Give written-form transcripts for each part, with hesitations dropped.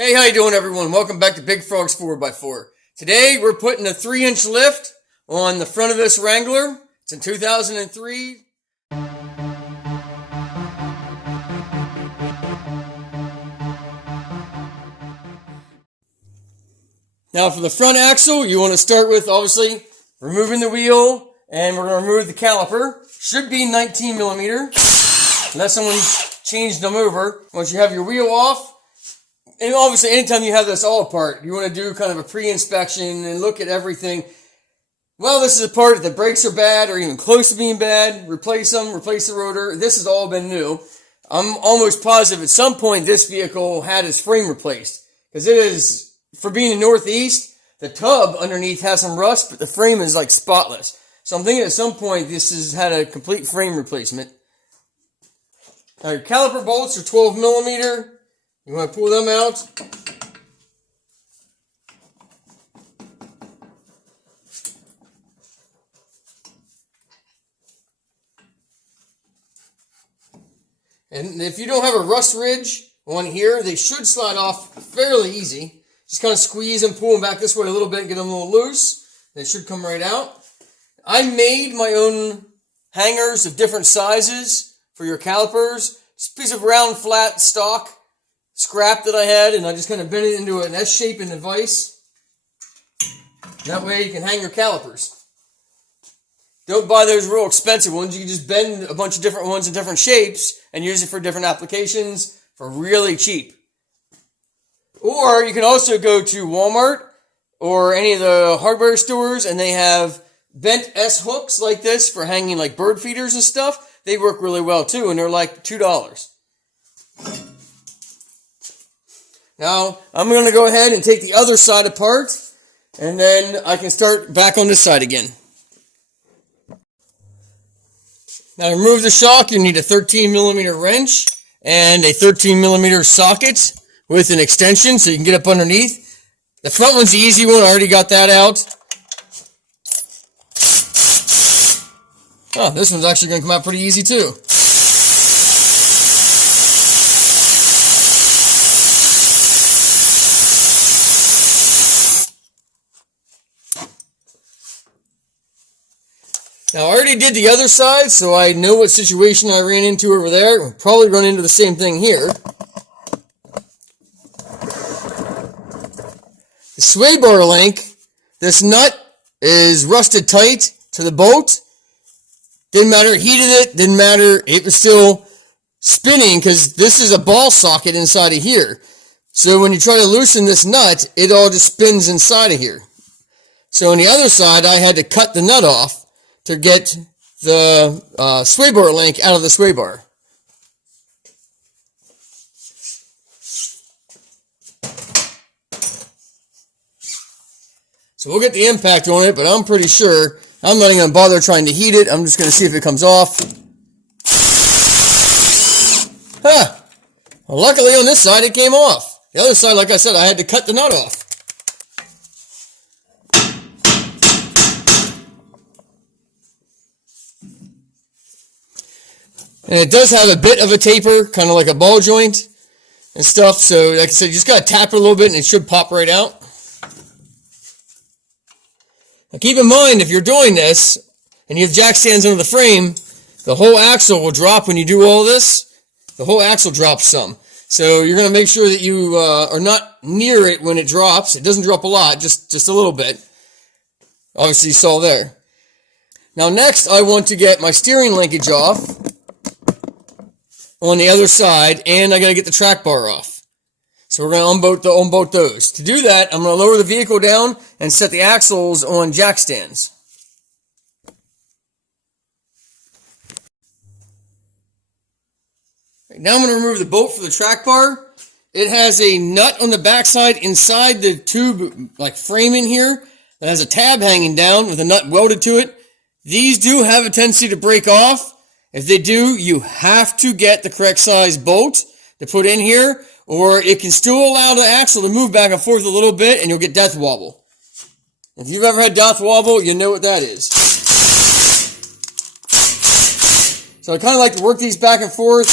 Hey, how you doing, everyone? Welcome back to Big Frog's 4x4. Today, we're putting a 3-inch lift on the front of this Wrangler. It's in 2003. Now, for the front axle, you want to start with, obviously, removing the wheel, and we're going to remove the caliper. Should be 19 millimeter, unless someone changed them over. Once you have your wheel off, and obviously, anytime you have this all apart, you want to do kind of a pre-inspection and look at everything. Well, this is a part, if the brakes are bad or even close to being bad, replace them, replace the rotor. This has all been new. I'm almost positive at some point this vehicle had its frame replaced. Because it is, for being in the Northeast, the tub underneath has some rust, but the frame is like spotless. So I'm thinking at some point this has had a complete frame replacement. Now your caliper bolts are 12 millimeter. You want to pull them out. And if you don't have a rust ridge on here, they should slide off fairly easy. Just kind of squeeze and pull them back this way a little bit, get them a little loose. They should come right out. I made my own hangers of different sizes for your calipers. Just a piece of round, flat stock scrap that I had, and I just kind of bent it into an S shape in the vise. That way you can hang your calipers. Don't buy those real expensive ones. You can just bend a bunch of different ones in different shapes and use it for different applications for really cheap. Or you can also go to Walmart or any of the hardware stores, and they have bent S hooks like this for hanging like bird feeders and stuff. They work really well too, and they're like $2. Now, I'm going to go ahead and take the other side apart, and then I can start back on this side again. Now, to remove the shock, you need a 13 millimeter wrench and a 13 millimeter socket with an extension so you can get up underneath. The front one's the easy one. I already got that out. Oh, this one's actually going to come out pretty easy too. Now, I already did the other side, so I know what situation I ran into over there. I'll probably run into the same thing here. The sway bar link, this nut is rusted tight to the bolt. Didn't matter, heated it, didn't matter, it was still spinning because this is a ball socket inside of here. So when you try to loosen this nut, it all just spins inside of here. So on the other side, I had to cut the nut off to get the sway bar link out of the sway bar. So we'll get the impact on it, but I'm pretty sure I'm not even going to bother trying to heat it. I'm just going to see if it comes off. Huh. Well, luckily on this side it came off. The other side, like I said, I had to cut the nut off. And it does have a bit of a taper, kind of like a ball joint and stuff. So, like I said, you just got to tap it a little bit and it should pop right out. Now, keep in mind, if you're doing this and you have jack stands under the frame, the whole axle will drop when you do all this. The whole axle drops some. So, you're going to make sure that you are not near it when it drops. It doesn't drop a lot, just a little bit. Obviously, you saw there. Now, next, I want to get my steering linkage off on the other side, and I got to get the track bar off. So we're going to unbolt those. To do that, I'm going to lower the vehicle down and set the axles on jack stands. Right, now I'm going to remove the bolt for the track bar. It has a nut on the backside inside the tube, like frame in here, that has a tab hanging down with a nut welded to it. These do have a tendency to break off. If they do, you have to get the correct size bolt to put in here, or it can still allow the axle to move back and forth a little bit, and you'll get death wobble. If you've ever had death wobble, you know what that is. So I kind of like to work these back and forth.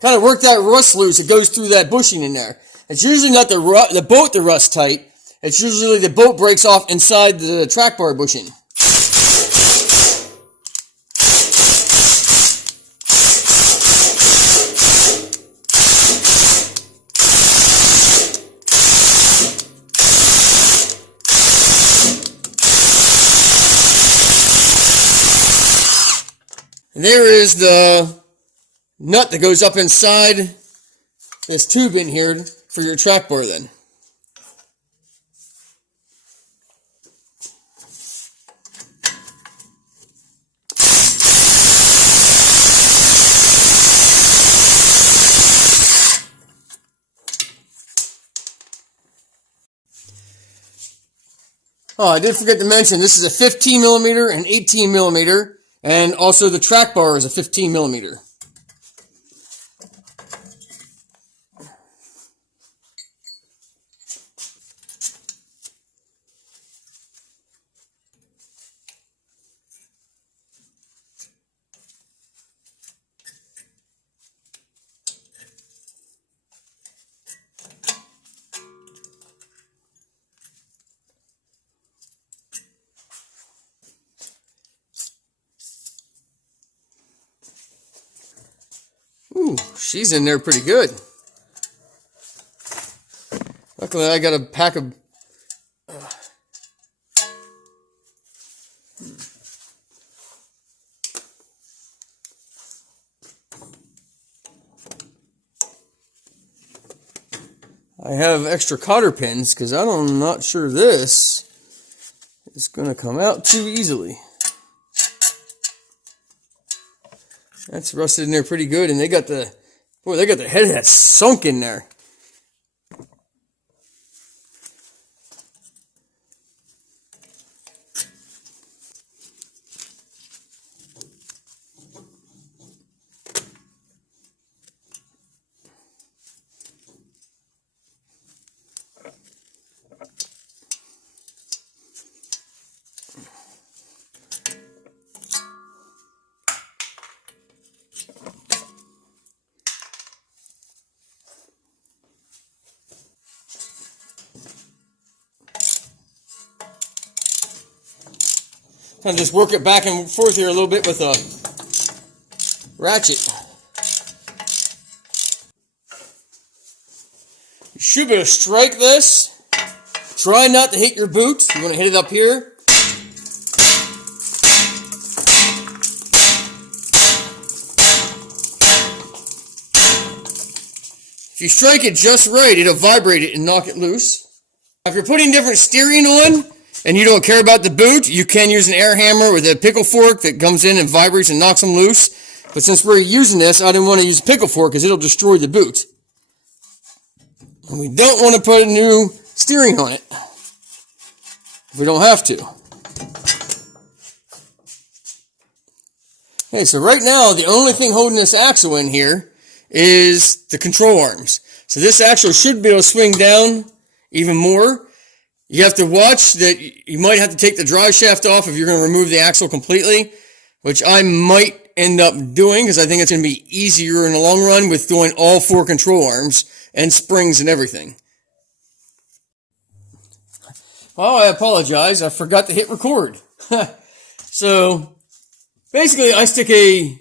kind of work that rust loose that goes through that bushing in there. It's usually not the bolt that rusts tight. It's usually the bolt breaks off inside the track bar bushing. And there is the nut that goes up inside this tube in here for your track bar then. Oh, I did forget to mention, this is a 15 millimeter and 18 millimeter, and also the track bar is a 15 millimeter. Ooh, she's in there pretty good. Luckily, I got a pack of... I have extra cotter pins because I'm not sure this is going to come out too easily. That's rusted in there pretty good, and they got the head that's sunk in there. Kind of just work it back and forth here a little bit with a ratchet. You should be able to strike this. Try not to hit your boot. You want to hit it up here. If you strike it just right, it'll vibrate it and knock it loose. If you're putting different steering on, and you don't care about the boot, you can use an air hammer with a pickle fork that comes in and vibrates and knocks them loose. But since we're using this, I didn't want to use a pickle fork because it'll destroy the boot. And we don't want to put a new steering on it if we don't have to. Okay, so right now, the only thing holding this axle in here is the control arms. So this axle should be able to swing down even more. You have to watch that you might have to take the drive shaft off if you're going to remove the axle completely, which I might end up doing because I think it's going to be easier in the long run with doing all 4 control arms and springs and everything. Well, I apologize. I forgot to hit record. So basically, I stick a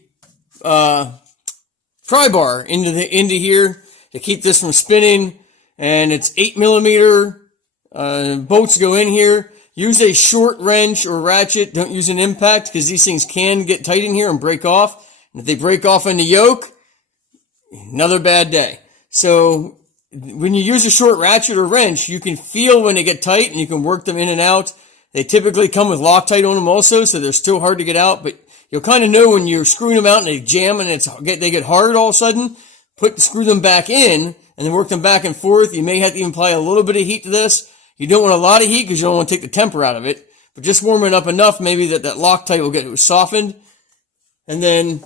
pry bar into here to keep this from spinning, and it's 8 millimeter. Bolts go in here. Use a short wrench or ratchet. Don't use an impact because these things can get tight in here and break off. And if they break off in the yoke, another bad day. So when you use a short ratchet or wrench, you can feel when they get tight and you can work them in and out. They typically come with Loctite on them also, so they're still hard to get out, but you'll kind of know when you're screwing them out and they jam and they get hard all of a sudden. Screw them back in and then work them back and forth. You may have to even apply a little bit of heat to this. You don't want a lot of heat because you don't want to take the temper out of it, but just warm it up enough maybe that Loctite will get softened. And then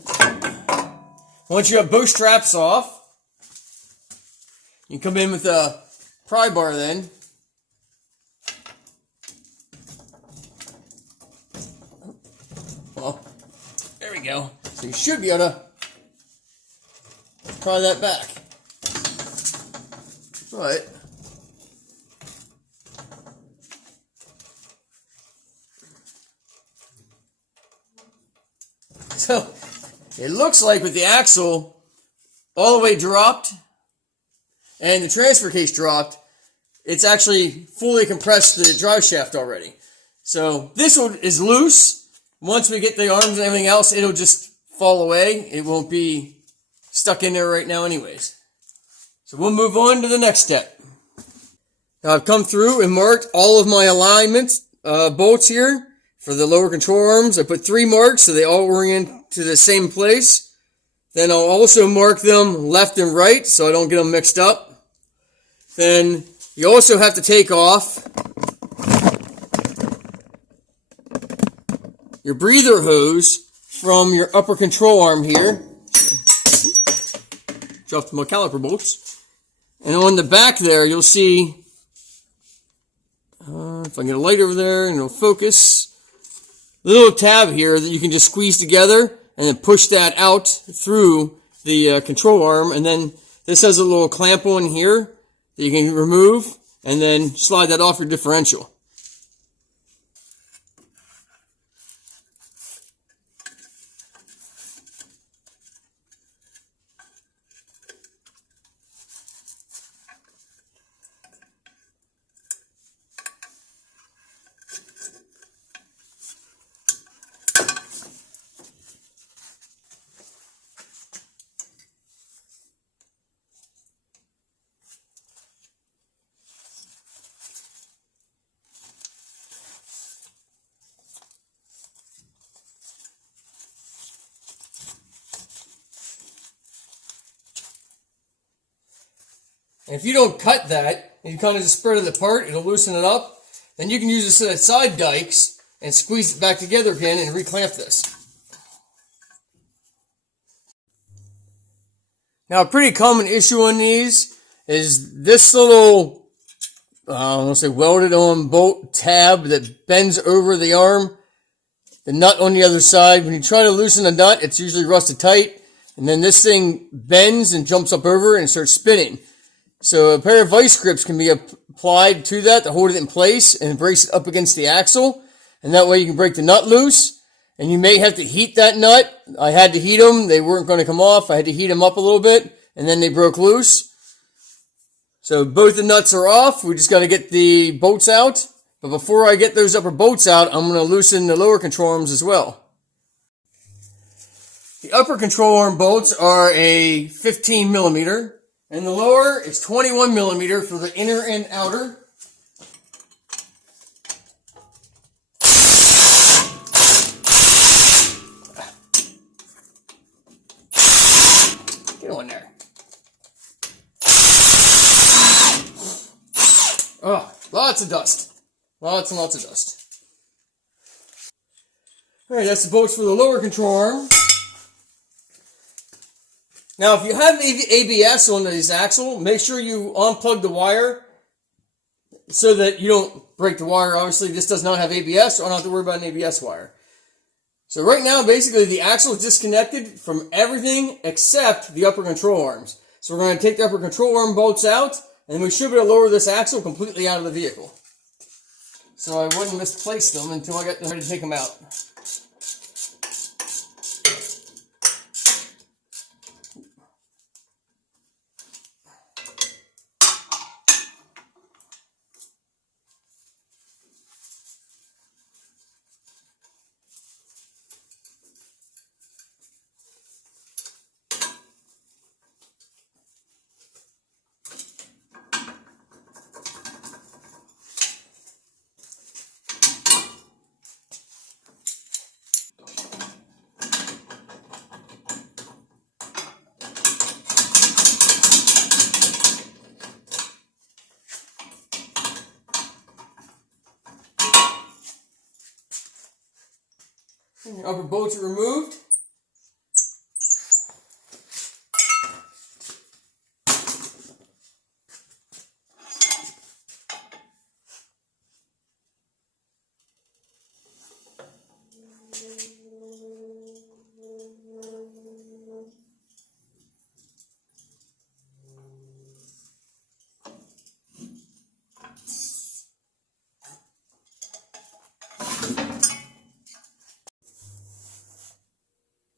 once you have both straps off, you come in with a pry bar then. Well, there we go. So you should be able to pry that back. But so it looks like with the axle all the way dropped and the transfer case dropped, it's actually fully compressed the drive shaft already. So this one is loose. Once we get the arms and everything else, it'll just fall away. It won't be stuck in there right now anyways. So we'll move on to the next step. Now I've come through and marked all of my alignment bolts here for the lower control arms. I put 3 marks so they all orient to the same place. Then I'll also mark them left and right so I don't get them mixed up. Then you also have to take off your breather hose from your upper control arm here. Dropped my caliper bolts. And on the back there, you'll see, if I can get a light over there and it'll focus, a little tab here that you can just squeeze together and then push that out through the control arm. And then this has a little clamp on here that you can remove and then slide that off your differential. And if you don't cut that, and you kind of just spread it apart, it'll loosen it up. Then you can use a set of side dikes and squeeze it back together again and reclamp this. Now a pretty common issue on these is this little, I don't want to say welded on bolt tab that bends over the arm. The nut on the other side, when you try to loosen the nut, it's usually rusted tight. And then this thing bends and jumps up over and starts spinning. So a pair of vice grips can be applied to that to hold it in place and brace it up against the axle. And that way you can break the nut loose. And you may have to heat that nut. I had to heat them. They weren't going to come off. I had to heat them up a little bit. And then they broke loose. So both the nuts are off. We just got to get the bolts out. But before I get those upper bolts out, I'm going to loosen the lower control arms as well. The upper control arm bolts are a 15 millimeter. And the lower is 21 millimeter for the inner and outer. Get on there. Oh, lots of dust. Lots and lots of dust. Alright, that's the bolts for the lower control arm. Now, if you have ABS on this axle, make sure you unplug the wire so that you don't break the wire. Obviously, this does not have ABS, so I don't have to worry about an ABS wire. So right now, basically, the axle is disconnected from everything except the upper control arms. So we're going to take the upper control arm bolts out, and we should be able to lower this axle completely out of the vehicle. So I wouldn't misplace them until I got ready to take them out. Your upper bolts are removed.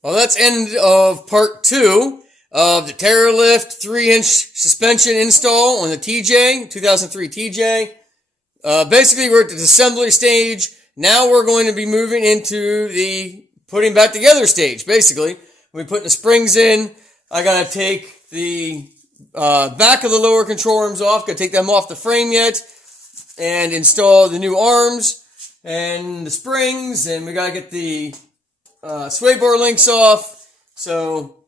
Well, that's end of part 2 of the Terralift 3-inch suspension install on the TJ, 2003 TJ. Basically, we're at the disassembly stage. Now we're going to be moving into the putting back together stage, basically. We put the springs in. I got to take the back of the lower control arms off. Got to take them off the frame yet and install the new arms and the springs. And we got to get the sway bar links off. So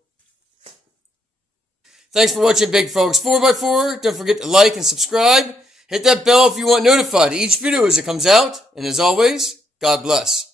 thanks for watching, big folks. 4x4. Don't forget to like and subscribe. Hit that bell if you want notified of each video as it comes out. And as always, God bless.